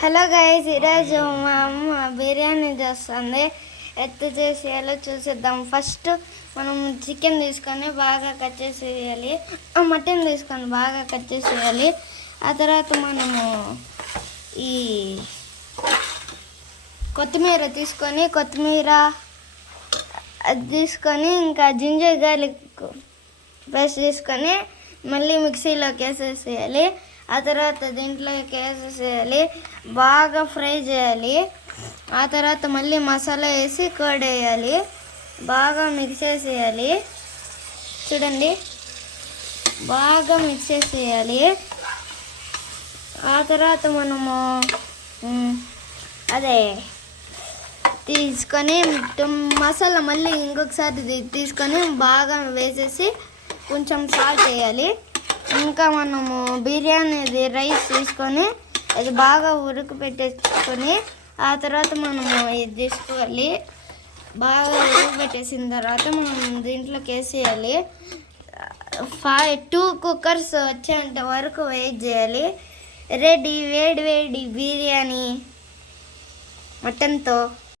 Hello guys, ఈరోజు మా అమ్మ బిర్యానీ చేస్తుంది. ఎత్తు చేసేయాలో చూసేద్దాం. ఫస్ట్ మనం చికెన్ తీసుకొని బాగా కట్ చేసేయాలి. మటన్ తీసుకొని బాగా కట్ చేసేయాలి. ఆ తర్వాత మనము ఈ కొత్తిమీర తీసుకొని అది తీసుకొని ఇంకా జింజర్ గార్లిక్ పేస్ట్ తీసుకొని మళ్ళీ మిక్సీలోకి వేసేసేయాలి. ఆ తర్వాత దీంట్లోకి వేసేసేయాలి, బాగా ఫ్రై చేయాలి. ఆ తర్వాత మళ్ళీ మసాలా వేసి కర్డ్ వేయాలి, బాగా మిక్స్ చేసేయాలి. చూడండి, బాగా మిక్స్ చేసేయాలి. ఆ తర్వాత మనము అదే తీసుకొని మసాలా మళ్ళీ ఇంకొకసారి తీసుకొని బాగా వేసేసి కొంచెం సాల్ట్ వేయాలి. ఇంకా మనము బిర్యానీ రైస్ తీసుకొని అది బాగా ఉడకపెట్టేసుకొని ఆ తర్వాత మనము ఇది తీసుకోవాలి. బాగా ఉడకపెట్టేసిన తర్వాత మనం దీంట్లోకి వేసేయాలి. 2 కుక్కర్స్ వచ్చేంత వరకు వెయిట్ చేయాలి. రెడీ వేడి వేడి బిర్యానీ మటన్తో.